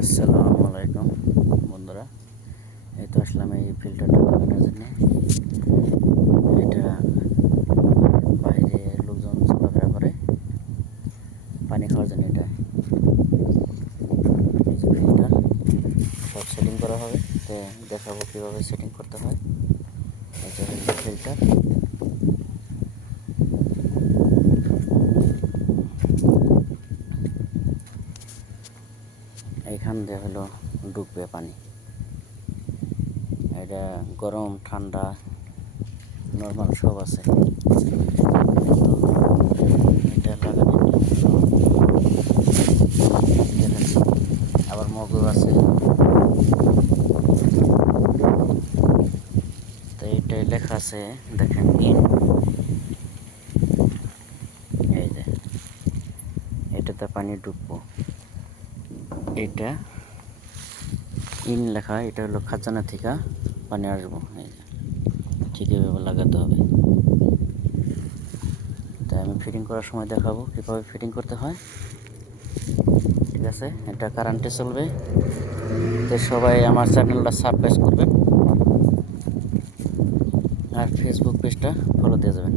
আসসালামু আলাইকুম, বন্ধুরা। এই তো আসলাম এই ফিল্টারটা লাগানোর জন্য। এটা বাইরে লোকজন চলাফেরা করে। পানি খাওয়ার জন্য এটা। এই যে ফিল্টার। সব সেটিং করা হবে। তো দেখাবো কীভাবে সেটিং করতে হয়। এটা হচ্ছে ফিল্টার। এইখান দিয়ে হলো ডুববে পানি। এটা গরম, ঠান্ডা নর্মাল সব আছে। আবার মগু আছে। তো এইটাই লেখা আছে, দেখেন এই যে, এটাতে পানি ডুববো। এটা ইন লেখা, এটা হলো খাজানা থেকে পানি আসব ঠিক এভাবে লাগাতে হবে। তাই আমি ফিটিং করার সময় দেখাবো কীভাবে ফিটিং করতে হয়। ঠিক আছে, এটা কারেন্টে চলবে। তো সবাই আমার চ্যানেলটা সাবস্ক্রাইব করবেন। আর ফেসবুক পেজটা ফলো দিয়ে যাবেন।